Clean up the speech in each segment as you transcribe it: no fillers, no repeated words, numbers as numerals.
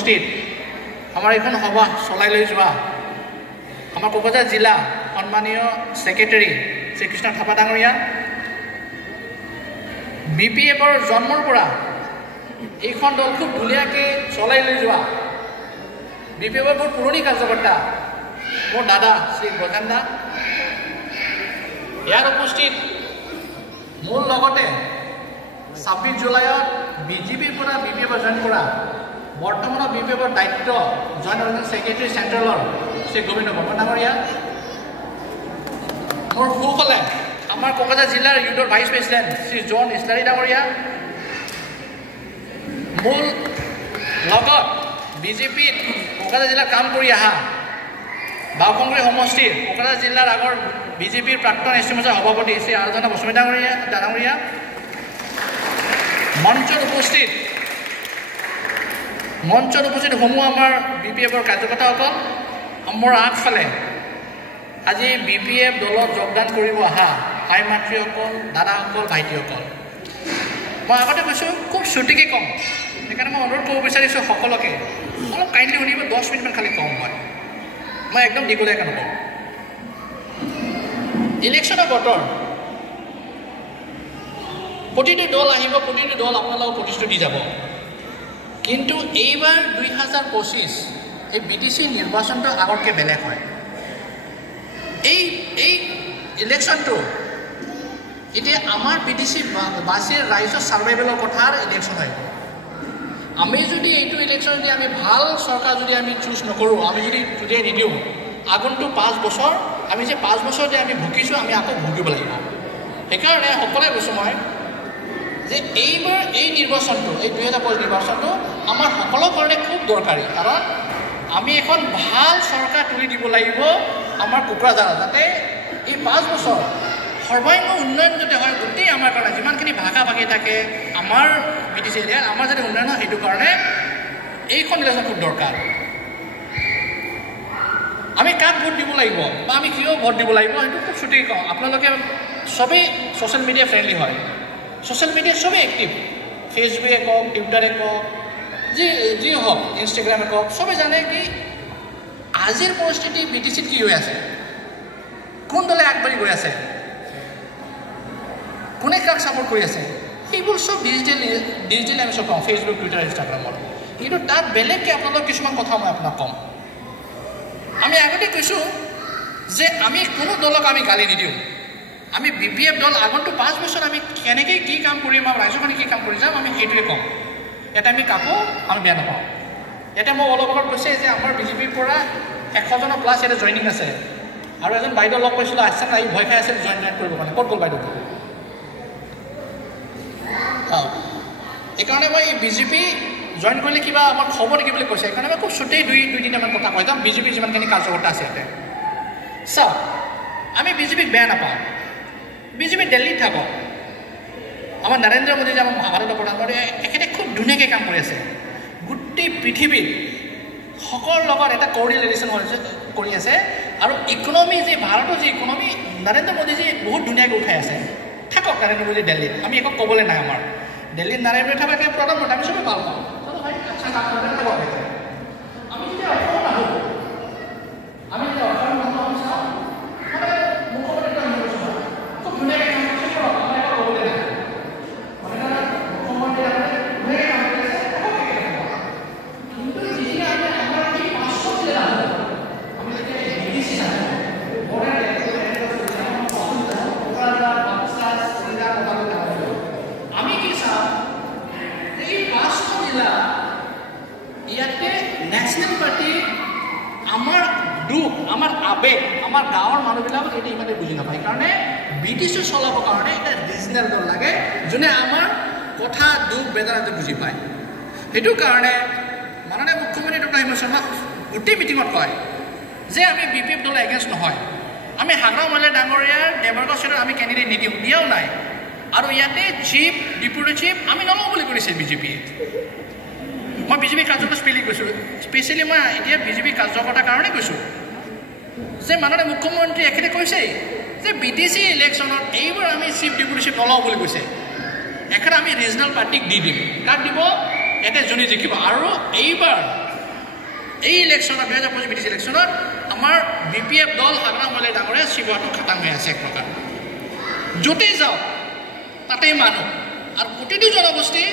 সমষ্টিত আমাৰ এখন সভা চলাই লৈ যোৱা আমাৰ কোকৰাঝাৰ জিলা সন্মানীয় সেক্ৰেটাৰী শ্ৰীকৃষ্ণ থাপা ডাঙৰীয়া BPFৰ জন্মৰ পৰা এইখন দল খুব ধুনীয়াকৈ চলাই লৈ যোৱা BPFৰ বহুত পুৰণি কাৰ্যকৰ্তা মোৰ দাদা শ্ৰী ব্ৰজেন দা ইয়াৰ উপস্থিত মোৰ লগতে 26 জুলাইত BJPৰ পৰা BPFৰ জইন কৰা বৰ্তমানৰ BPFৰ দায়িত্ব joint organising secretary চেণ্ট্ৰেলৰ Shri Gobinda Barman ডাঙৰীয়া মোৰ সোঁফালে আমাৰ কোকৰাঝাৰ জিলাৰ ইউথৰ ভাইচ প্ৰেছিডেণ্ট শ্ৰী জন ইছলাৰী ডাঙৰীয়া মোৰ লগত BJPত কোকৰাঝাৰ জিলাত কাম কৰি অহা বাওকংগুৰি সমষ্টিৰ কোকৰাঝাৰ জিলাৰ আগৰ BJPৰ প্ৰাক্তন এষ্টিমেটৰ সভাপতি শ্ৰী আৰাধনা বসুমতী ডাঙৰীয়া মঞ্চত উপস্থিত সমূহ আমাৰ BPFৰ কাৰ্যকৰ্তাসকল মোৰ আগফালে আজি BPF দলত যোগদান কৰিব অহা ভাই মাতৃসকল দাদাসকল ভাইটিসকল মই আগতে কৈছোঁ খুব ছুটিকৈ কম সেইকাৰণে মই অনুৰোধ কৰিব বিচাৰিছোঁ সকলোকে অলপ কাইণ্ডলি শুনিব 10 মিনিটমান খালি কম মই একদম দীঘলীয়াকৈ নকওঁ ইলেকশ্যনৰ বতৰ প্ৰতিটো দল আহিব প্ৰতিটো দল আপোনালোকক প্ৰতিশ্ৰুতি যাব কিন্তু এইবাৰ 2025 এই BTC নিৰ্বাচনটো আগতকৈ বেলেগ হয় এই ইলেকশ্যনটো এতিয়া আমাৰ BTC বাসীৰ ৰাইজৰ ছাৰ্ভাইভেলৰ কথাৰ ইলেকশ্যন হয় আমি যদি এইটো ইলেকশ্যন যদি আমি ভাল চৰকাৰ যদি আমি চুজ নকৰোঁ আমি যদি টুডে নিদিওঁ আগন্তুক 5 বছৰ আমি যে 5 বছৰ যে আমি ভুগিছোঁ আমি আকৌ ভুগিব লাগিব সেইকাৰণে সকলোৱে কৈছোঁ মই যে এইবাৰ এই নিৰ্বাচনটো এই 2025 নিৰ্বাচনটো আমাৰ সকলোৰ কাৰণে খুব দৰকাৰী কাৰণ আমি এখন ভাল চৰকাৰ তুলি দিব লাগিব আমাৰ কোকৰাঝাৰত যাতে এই 5 বছৰ সৰ্বাংগ উন্নয়ন যাতে হয় গোটেই আমাৰ কাৰণে যিমানখিনি ভাগা ভাগি থাকে আমাৰ BTC এৰিয়াত আমাৰ যাতে উন্নয়ন হয় সেইটো কাৰণে এইখন ইলেকশ্যন খুব দৰকাৰ আমি কাক ভোট দিব লাগিব বা আমি কিয় ভোট দিব লাগিব সেইটো খুব ছুটি কওঁ আপোনালোকে সবেই ছ'চিয়েল মিডিয়া ফ্ৰেণ্ডলি হয় ছ'চিয়েল মিডিয়া সবেই এক্টিভ ফেচবুকে কওক টুইটাৰে কওক যি হওক ইনষ্টাগ্ৰামে কওক সবেই জানে কি আজিৰ পৰিস্থিতি BTCত কি হৈ আছে কোন দলে আগবাঢ়ি গৈ আছে কোনে কাক ছাপোৰ্ট কৰি আছে এইবোৰ সব ডিজিটেল আমি সব পাওঁ ফেচবুক টুইটাৰ ইনষ্টাগ্ৰামত কিন্তু তাত বেলেগকৈ আপোনালোক কিছুমান কথা মই আপোনাক ক'ম আমি আগতে কৈছোঁ যে আমি কোনো দলক আমি গালি নিদিওঁ আমি BPF দল আগন্তুক 5 বছৰ আমি কেনেকৈ কি কাম কৰিম আৰু ৰাইজৰ কাৰণে কি কাম কৰি যাম আমি সেইটোৱে ক'ম ইয়াতে আমি কাকো আমি বেয়া নাপাওঁ ইয়াতে মই অলপ আগত কৈছে যে আমাৰ BJPৰ পৰা 100জনৰ প্লাছ ইয়াতে জইনিং আছে আৰু এজন বাইদেউ লগ পাইছিলোঁ আহিছে নাই ভয় খাই আছিল জইন কৰিব কাৰণে ক'ত গ'ল বাইদেউ এইকাৰণে মই BJP জইন কৰিলে কিবা আমাৰ খবৰ কি বুলি কৈছে সেইকাৰণে মই খুব ছুটেই দুই তিনিটামান কথা কৈ যাম BJP যিমানখিনি কাৰ্যকৰ্তা আছে ইয়াতে চাওক আমি BJPক বেয়া নাপাওঁ BJP দিল্লীত থাকক আমাৰ নৰেন্দ্ৰ মোদী যে আমাৰ ভাৰতৰ প্ৰধানমন্ত্ৰী এখেতে খুব ধুনীয়াকৈ কাম কৰি আছে গোটেই পৃথিৱীত সকলোৰ লগত এটা কোঅৰ্ডিনেশ্যন কৰি আছে আৰু ইকনমি যে ভাৰতৰ যে ইকনমি নৰেন্দ্ৰ মোদীজী বহুত ধুনীয়াকৈ উঠাই আছে থাকক নৰেন্দ্ৰ মোদী দিল্লীত আমি একো ক'বলৈ নাই আমাৰ দিল্লীত নৰেন্দ্ৰ থাকে প্ৰধানমন্ত্ৰী আমি সবেই ভাল পাওঁ আমি যেতিয়া অসম আহোঁ আমি যেতিয়া অসম চাওঁ খুব ধুনীয়াকৈ নেশ্যনেল পাৰ্টি আমাৰ দুখ আমাৰ আবেগ আমাৰ গাঁৱৰ মানুহবিলাকক এইটো ইমানে বুজি নাপায় সেইকাৰণে BTC চলাবৰ কাৰণে এটা ৰিজনেল দল লাগে যোনে আমাৰ কথা দুখ বেদনাটো বুজি পায় সেইটো কাৰণে মাননীয় মুখ্যমন্ত্ৰী ডক্টৰ হিমন্ত শৰ্মা গোটেই মিটিঙত কয় যে আমি BPF দল এগেইনষ্ট নহয় আমি হাগ্ৰা মহিলা ডাঙৰীয়াৰ দেৱৰগাঁও চিটত আমি কেণ্ডিডেট নিদিওঁ দিয়াও নাই আৰু ইয়াতে চিফ ডেপুটি চিফ আমি নলওঁ বুলি কৰিছে BJPয়ে মই BJP কাৰ্যকৰ্তা স্পেচিয়েলি মই এতিয়া BJP কাৰ্যকৰ্তাৰ কাৰণে কৈছোঁ যে মাননীয় মুখ্যমন্ত্ৰী এখেতে কৈছে যে BTC ইলেকশ্যনত এইবাৰ আমি চিফ ডেপুটি চিফ নলওঁ বুলি কৈছে এখেতে আমি ৰিজনেল পাৰ্টিক দি দিম কাক দিব ইয়াতে যোনে জিকিব আৰু এইবাৰ এই ইলেকশ্যনত 2025 BTC ইলেকশ্যনত আমাৰ BPF দল হাগৰা মলে ডাঙৰে শিৱটো খাটাং হৈ আছে এক প্ৰকাৰ য'তেই যাওঁ তাতেই মানুহ আৰু প্ৰতিটো জনগোষ্ঠী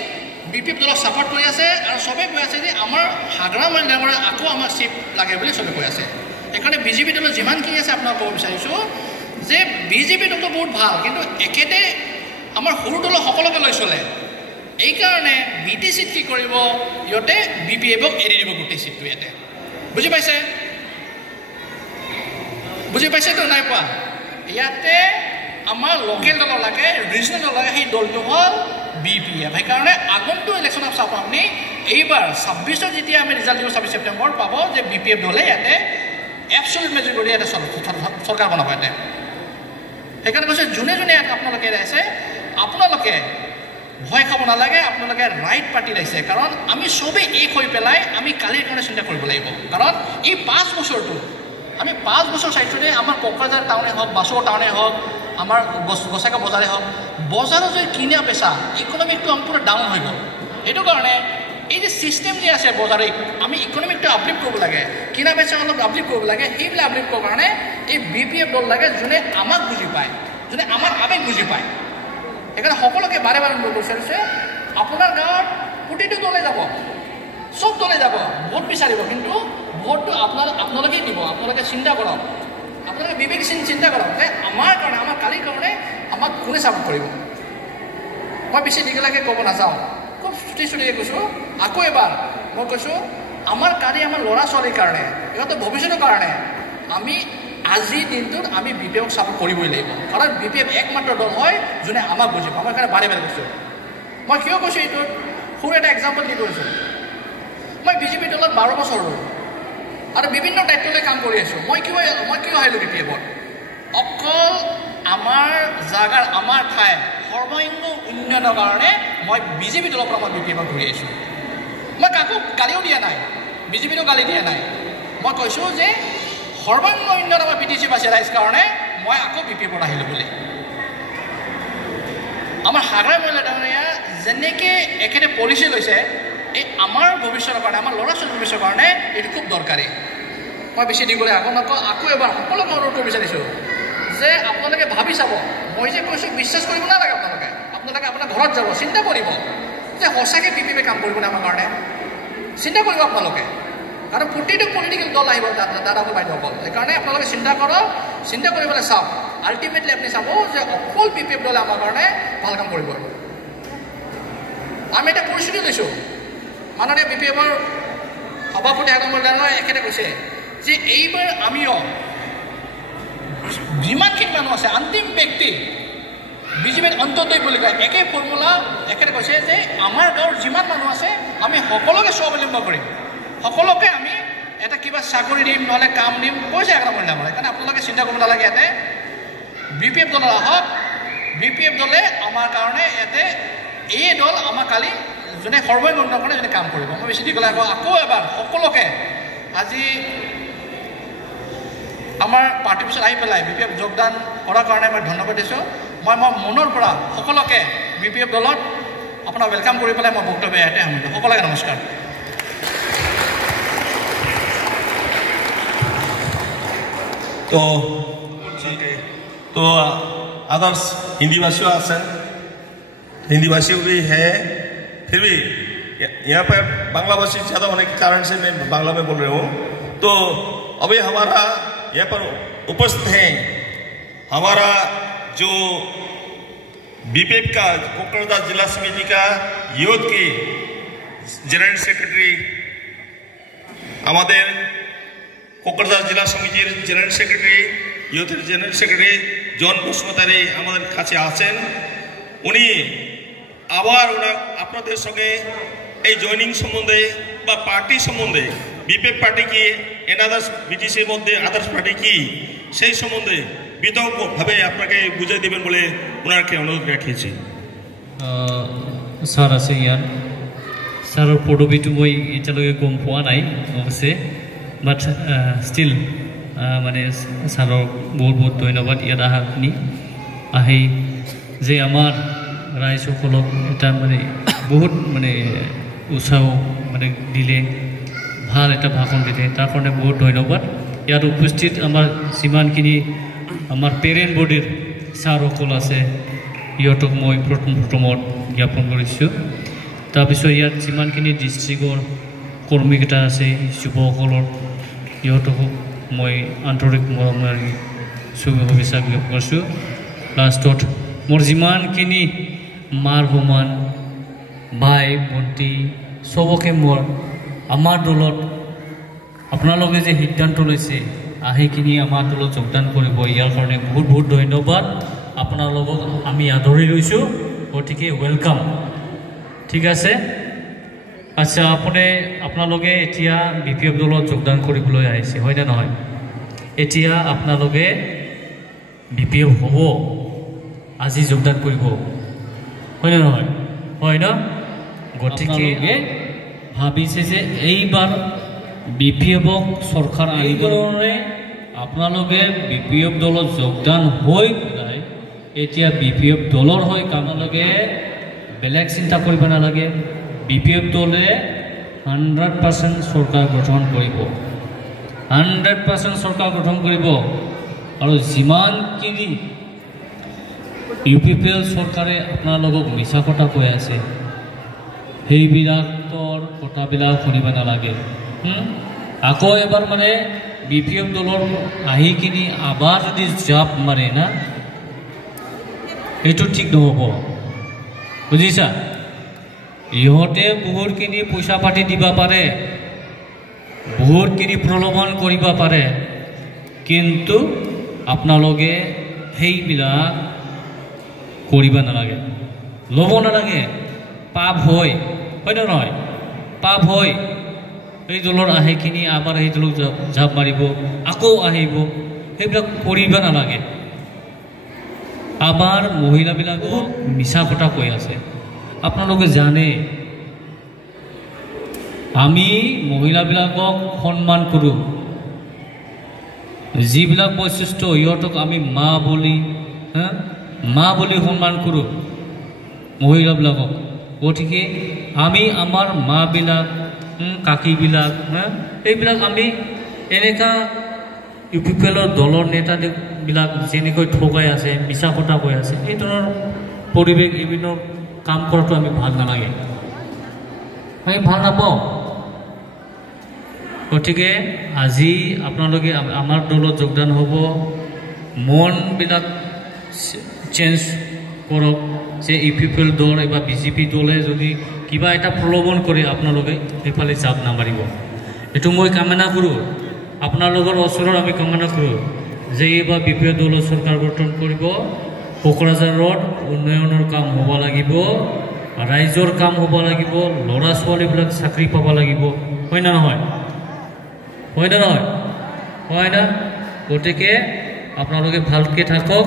BPF দলক ছাপোৰ্ট কৰি আছে আৰু চবেই কৈ আছে যে আমাৰ হাগৰা মলে ডাঙৰে আকৌ আমাক চিপ লাগে বুলি চবে কৈ আছে সেইকাৰণে BJP দলৰ যিমানখিনি আছে আপোনাক ক'ব বিচাৰিছোঁ যে BJP দলটো বহুত ভাল কিন্তু একেতে আমাৰ সৰু দলৰ সকলোকে লৈ চলে এইকাৰণে BTCত কি কৰিব ইহঁতে BPFক এৰি দিব গোটেই চিটটো ইয়াতে বুজি পাইছেতো নাই পোৱা ইয়াতে আমাৰ লোকেল দলৰ লাগে ৰিজনেল দলৰ লাগে সেই দলটো হ'ল BPF সেইকাৰণে আগন্তুক ইলেকশ্যনত চাব আপুনি এইবাৰ 26ত যেতিয়া আমি ৰিজাল্ট দিব 26 ছেপ্টেম্বৰ পাব যে BPF দলে ইয়াতে এবছলিউট মেজৰিটি ইয়াতে চৰকাৰ বনাব ইয়াতে সেইকাৰণে কৈছে যোনে ইয়াত আপোনালোকে আছে আপোনালোকে ভয় খাব নালাগে আপোনালোকে ৰাইট পাৰ্টি লাগিছে কাৰণ আমি চবেই এক হৈ পেলাই আমি কালিৰ কাৰণে চিন্তা কৰিব লাগিব কাৰণ এই 5 বছৰটো আমি 5 বছৰ চাইছোঁনে আমাৰ কোকৰাঝাৰ টাউনে হওক বাছৰ টাউনে হওক আমাৰ গোসাইগাঁও বজাৰে হওক বজাৰত যদি কিনা পেচা ইকনমিকটো পুৰা ডাউন হৈ গ'ল এইটো কাৰণে এই যে চিষ্টেম যে আছে বজাৰত আমি ইকনমিকটো আপলিফ্ট কৰিব লাগে কিনা পেচা অলপ আপলিফ্ট কৰিব লাগে সেইবিলাক আপলিফ্ট কৰাৰ কাৰণে এই BPF দল লাগে যোনে আমাক বুজি পায় যোনে আমাৰ আৱেগ বুজি পায় সেইকাৰণে সকলোকে বাৰে বাৰে বিচাৰিছে আপোনাৰ গাঁৱত প্ৰতিটো দলে যাব চব দলে যাব ভোট বিচাৰিব কিন্তু ভোটটো আপোনালোকেই দিব আপোনালোকে চিন্তা কৰক আপোনালোকে বিবেক চিন্তা কৰক যে আমাৰ কাৰণে আমাৰ কালিৰ কাৰণে আমাক কোনে ছাপোৰ্ট কৰিব মই বেছি দীঘলীয়াকৈ ক'ব নাযাওঁ খুব চুটিকৈ কৈছোঁ আকৌ এবাৰ মই কৈছোঁ আমাৰ কালি আমাৰ ল'ৰা ছোৱালীৰ কাৰণে ইহঁতৰ ভৱিষ্যতৰ কাৰণে আমি আজিৰ দিনটোত আমি BPFক ছাপোৰ্ট কৰিবই লাগিব কাৰণ BPF একমাত্ৰ দল হয় যোনে আমাক বুজি পায় মই কাৰণে বাৰে বাৰে কৈছোঁ মই কিয় কৈছোঁ এইটোত সৰু এটা এক্সাম্পল দি কৈছোঁ মই BJP দলত 12 বছৰ হ'ল আৰু বিভিন্ন দায়িত্বলৈ কাম কৰি আছোঁ মই কিয় আহিলোঁ BPFত অকল আমাৰ জাগাৰ আমাৰ ঠাই সৰ্বাংগ উন্নয়নৰ কাৰণে মই BJP দলৰ পৰা মই BPFক ঘূৰি আহিছোঁ মই কাকো গালিও দিয়া নাই BJPতো গালি দিয়া নাই মই কৈছোঁ যে সৰ্বাংগ উন্নয়ন আমাৰ BTC বাছি ৰাইজ কাৰণে মই আকৌ BPFত আহিলোঁ বুলি আমাৰ হাগৰা মহিলা ডাঙৰীয়া যেনেকৈ একেটা পলিচি লৈছে এই আমাৰ ভৱিষ্যতৰ কাৰণে আমাৰ ল'ৰা ছোৱালীৰ ভৱিষ্যতৰ কাৰণে এইটো খুব দৰকাৰী মই বেছি দীঘলীয়া আকৌ এবাৰ সকলোকে অনুৰোধ কৰিব বিচাৰিছোঁ যে আপোনালোকে ভাবি চাব মই যে কৈছোঁ বিশ্বাস কৰিব নালাগে আপোনালোকে আপোনাৰ ঘৰত যাব চিন্তা কৰিব যে সঁচাকৈ BPFে কাম কৰিবনে আমাৰ কাৰণে চিন্তা কৰিব আপোনালোকে কাৰণ প্ৰতিটো পলিটিকেল দল আহিব দাদাসকল বাইদেউসকল সেইকাৰণে আপোনালোকে চিন্তা কৰক চিন্তা কৰিবলৈ চাওক আল্টিমেটলি আপুনি চাব যে অকল BPF দলে আমাৰ কাৰণে ভাল কাম কৰিব আমি এটা পৰিস্থিতি লৈছোঁ মাননীয় BPFৰ সভাপতি হাগমল ডাঙৰ একেটা কৈছে যে এইবাৰ আমিও যিমানখিনি মানুহ আছে অন্তিম ব্যক্তি BJPত অন্ততই বুলি কয় একে ফৰ্মুলা একেটা কৈছে যে আমাৰ গাঁৱৰ যিমান মানুহ আছে আমি সকলোকে স্বাৱলম্বী কৰিম সকলোকে আমি এটা কিবা চাকৰি দিম নহ'লে কাম দিম কৈছে হাগমল ডাঙৰ সেইকাৰণে আপোনালোকে চিন্তা কৰিব নালাগে ইয়াতে BPF দলৰ আহক BPF দলে আমাৰ কাৰণে ইয়াতে এই দল আমাৰ কালি যোনে সৰ্বাংগ উন্নয়নৰ কাৰণে যোনে কাম কৰিব মই বেছি দীঘলীয়া আকৌ এবাৰ সকলোকে আজি আমাৰ পাৰ্টিৰ পিছত আহি পেলাই BPF যোগদান কৰাৰ কাৰণে মই ধন্যবাদ দিছোঁ মই মনৰ পৰা সকলোকে BPF দলত আপোনাক ৱেলকাম কৰি পেলাই মই বক্তব্য ইয়াতে সামৰিলোঁ সকলোকে নমস্কাৰ तो अदर्स हिंदी भाषियों आसन हिंदी भाषियों भी है फिर भी यहाँ पर बांग्ला भाषी ज़्यादा होने के कारण से मैं बांग्ला में बोल रहा हूँ तो अभी हमारा यहाँ पर उपस्थित हैं हमारा जो BPF का कोकराझार जिला समिति का यूथ की जनरल सेक्रेटरी हमारे कोकराझार जिला समितिर जनरल सेक्रेटरी यूथের জেনারেল সেক্রেটারি জন বসুমতারি আমাদের কাছে আছেন উনি আবার আপনাদের সঙ্গে এই জয়েনিং সম্বন্ধে বা পার্টি সম্বন্ধে BPF পার্টি কি এন্ড আদার্স BTCর মধ্যে আদার্স পার্টি কি সেই সম্বন্ধে বিতংভাবে আপনাকে বুঝিয়ে দেবেন বলে ওনাকে অনুরোধ রাখিয়েছি স্যার আছে ইয়াত স্যারের পদবীটো মই এতিয়ালৈকে গম পোৱা নাই অৱশ্যে বাট ষ্টিল মানে স্যারক বহুত বহুত ধন্যবাদ ইয়াত আহাখিনি আহি যে আমার রাইজসকলক এটা মানে বহুত মানে উৎসাহ মানে দিলে ভাল এটা ভাষণ দিলে তাৰ কাৰণে বহুত ধন্যবাদ ইয়াত উপস্থিত আমাৰ যিমানখিনি আমাৰ পেৰেণ্ট বডিৰ ছাৰসকল আছে ইহঁতক মই প্ৰথমত জ্ঞাপন কৰিছোঁ তাৰপিছত ইয়াত যিমানখিনি ডিষ্ট্ৰিক্টৰ কৰ্মীকেইটা আছে যুৱসকলৰ ইহঁতকো মই আন্তৰিক মৰমেৰে শুভেচ্ছা জ্ঞাপন কৰিছোঁ লাষ্টত মোৰ যিমানখিনি মাৰ সমান ভাই ভণ্টি চবকে মোৰ আমাৰ দলত আপোনালোকে যে সিদ্ধান্ত লৈছে আহিকিনি আমাৰ দলত যোগদান কৰিব ইয়াৰ কাৰণে বহুত বহুত ধন্যবাদ আপোনালোকক আমি আদৰি লৈছোঁ গতিকে ৱেলকাম ঠিক আছে আচ্ছা আপোনালোকে এতিয়া BPF দলত যোগদান কৰিবলৈ আহিছে হয়নে নহয় এতিয়া আপোনালোকে BPF হ'ব আজি যোগদান কৰিব হয়নে নহয় হয় ন গতিকে ভাবিছে যে এইবাৰ BPFক চৰকাৰ আনিবলৈ আপোনালোকে BPF দলত যোগদান হৈ পেলাই এতিয়া BPF দলৰ হৈ আপোনালোকে বেলেগ চিন্তা কৰিব নালাগে BPF দলে 100% চৰকাৰ গঠন কৰিব 100% চৰকাৰ গঠন কৰিব আৰু যিমানখিনি UPPL চৰকাৰে আপোনালোকক মিছা কথা কৈ আছে সেইবিলাকৰ কথাবিলাক শুনিব নালাগে আকৌ এবাৰ মানে BPF দলৰ আহি কিনি আবাৰ যদি জাপ মাৰে না এইটো ঠিক নহ'ব বুজিছা ইহঁতে বহুতখিনি পইচা পাতি দিব পাৰে বহুতখিনি প্ৰলোভন কৰিব পাৰে কিন্তু আপোনালোকে সেইবিলাক কৰিব নালাগে ল'ব নালাগে পাপ হয় নে নহয় পাপ হয় এই দলৰ আহিকিনি আবাৰ সেই দলক জাপ মাৰিব আকৌ আহিব সেইবিলাক কৰিব নালাগে আবাৰ মহিলাবিলাকো মিছা কথা কৈ আছে আপোনালোকে জানে আমি মহিলাবিলাকক সন্মান কৰোঁ যিবিলাক বৈশিষ্ট্য ইহঁতক আমি মা বুলি সন্মান কৰোঁ মহিলাবিলাকক গতিকে আমি আমাৰ মাবিলাক কাকিবিলাক এইবিলাক আমি এনেকুৱা UPPLৰ দলৰ নেতাবিলাক যেনেকৈ ঠগাই আছে মিছা কথা কৈ আছে এই ধৰণৰ পৰিৱেশ বিভিন্ন কাম কৰাটো আমি ভাল নালাগে আমি ভাল নাপাওঁ গতিকে আজি আপোনালোকে আমাৰ দলত যোগদান হ'ব মনবিলাক চেঞ্জ কৰক যে UPPL দল বা BJP দলে যদি কিবা এটা প্ৰলোভন কৰে আপোনালোকে সেইফালে জাপ নামাৰিব এইটো মই কামনা কৰোঁ আপোনালোকৰ ওচৰত আমি কামনা কৰোঁ যে এইবাৰ BPF দলৰ চৰকাৰ গঠন কৰিব কোকৰাঝাৰত উন্নয়নৰ কাম হ'ব লাগিব ৰাইজৰ কাম হ'ব লাগিব ল'ৰা ছোৱালীবিলাক চাকৰি পাব লাগিব হয় না নহয় হয় না গতিকে আপোনালোকে ভালকৈ থাকক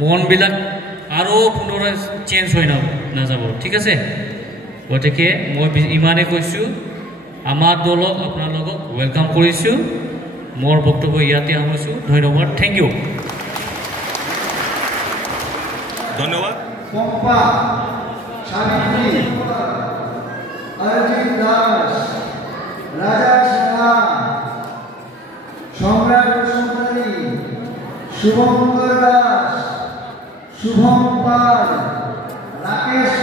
মনবিলাক আৰু পুনৰাই চেঞ্জ হৈ নাযাব ঠিক আছে গতিকে মই ইমানেই কৈছোঁ আমাৰ দলক আপোনালোকক ৱেলকাম কৰিছোঁ মোৰ বক্তব্য ইয়াতে সামৰিছোঁ ধন্যবাদ থেংক ইউ ধন্যবাদ পম্পা সাবিত্রী অরিজিৎ দাস রাজা সিনহা সম্রাট সুন্দরী শুভঙ্কর দাস শুভম পাল রাকেশ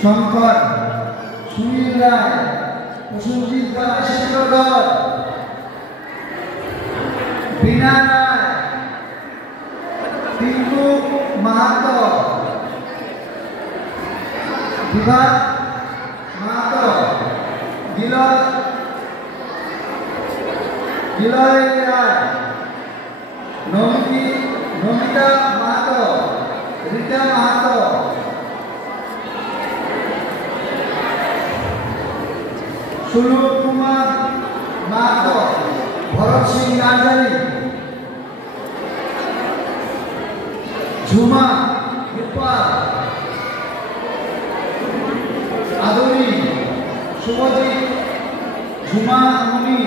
শঙ্কর সুনীল রায় প্রসেনজিৎ দাস বিনা রায় টিঙ্কু মাহাতো বিভাগ মাহাতো গিলয় রায় নমিতা মাহাতো রীতা মাহাতো সুলভ কুমার মাহাতো ভরত সিং গাঞ্জালি ঝুমা গোপাল আদরি শুভজিৎ ঝুমা মণি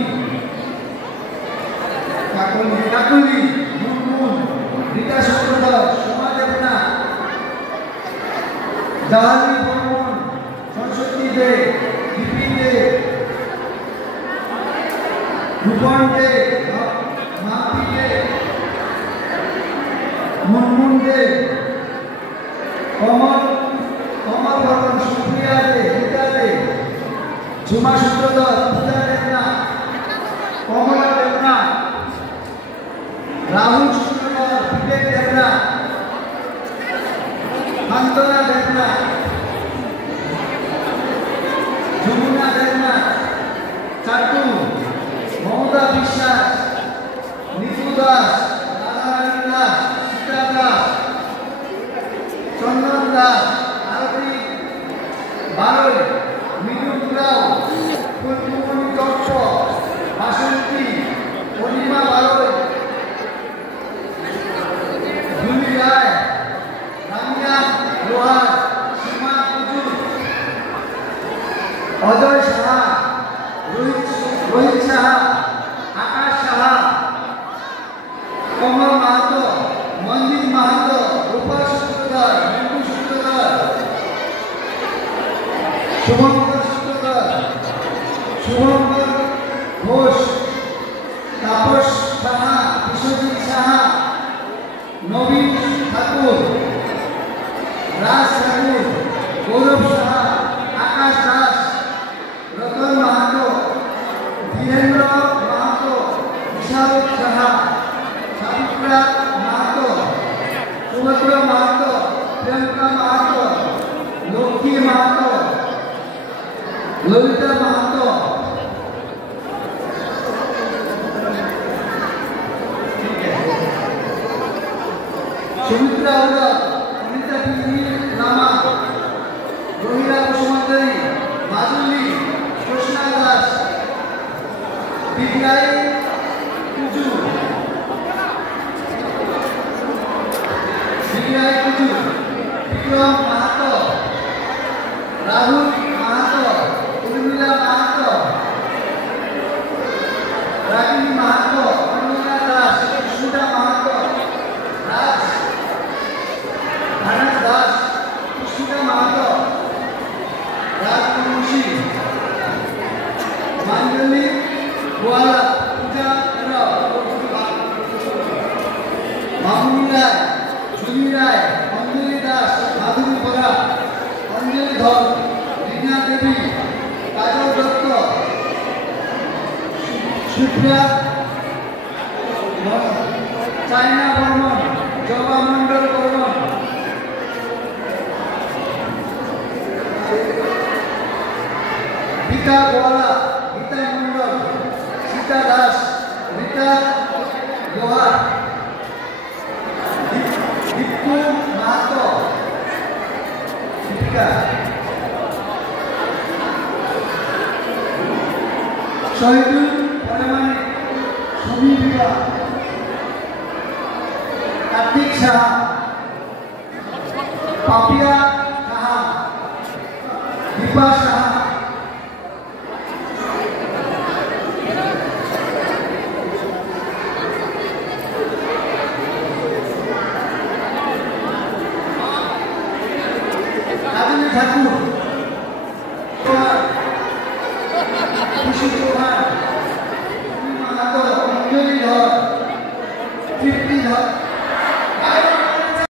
কাকলি মুনমুন রীতা চক্রধর সোমা দেবনা দাহালি বর্মন, সরস্বতী দে, দীপি দে, রূপন দে, মাপি দে, মুনমুন দে, কমল বর্মন, সুপ্রিয়া দে, গীতা দে, ঝুমা সূত্রধর, পূজা দেবনা, কমলা দেবনা, রাহুল সূত্রধর, বিবেক দেবনা, শান্তনা দেবনা, যমুনা দেবনা, চাটু, মমতা বিশ্বাস, নিপু দাস, রাধারানী দাস, সীতা দাস, চন্দন দাস, আরতি বারোই, মিনু উরাও, ফুলকুমণি দত্ত, বাসন্তী, পূর্ণিমা বারোই, জুলি রায়, রামিয়া লোহার, সীমা কুজুর, অজয় সাহা, রোহিত সাহা, আকাশ সাহা, কমল মাহাতো, মঞ্জিত মাহাতো, গোপাল সূত্রধর, মন্টু সূত্রধর, শুভঙ্কর সূত্রধর, শুভঙ্কর ঘোষ, তাপস সাহা, বিশ্বজিৎ সাহা, নবীন ঠাকুর, রাজ ঠাকুর, গৌরব সাহা, আকাশ দাস, রতন মাহাতো, ধীরেন্দ্র মাহাতো, বিশাল সাহা, সাবিত্রা মাহাতো, সুভদ্র মাহাতো, প্রিয়ঙ্কা মাহাতো, লক্ষ্মী মাহাতো, ললিতা মাহাতো, সুমিত্রা উদক, অনিতা লামা, রহিলা কুসুমান্দারী, মাজুলি, কৃষ্ণা দাস, বিদ্যাই কুজু, বিক্রম মাহাতো, রাহুল মাহাতো, উর্মিলা মাহাতো, রাগিনী মাহাতো, অনিতা দাস, সুধা মাহাতো, রাজ ভারত দাস, সুধা মাহাতো, রাজবংশী, মাঞ্জলি গোয়ালা, পূজা মামুনি রায়, ঝুমি রায়, অঞ্জলি দাস, মাধুরী বরা, অঞ্জলি ধর, রীনা দেবী, কাজল দত্ত, সুপ্রিয়া, চায়না বর্মন, জবা মন্ডল বর্মন, গীতা গোয়ালা, গীতা মন্ডল, সীতা দাস, রীতা লোহার, দীপু মাহাতো, দীপিকা, শহীদুল পরমাণিক, সমীর বিবা, কার্তিক সাহা, পাপিয়া সাহা, দীপা সাহা, ঠাকুর, খুশি চৌহান, মাহাতো, অঞ্জলি ধর, তৃপ্তি ধর।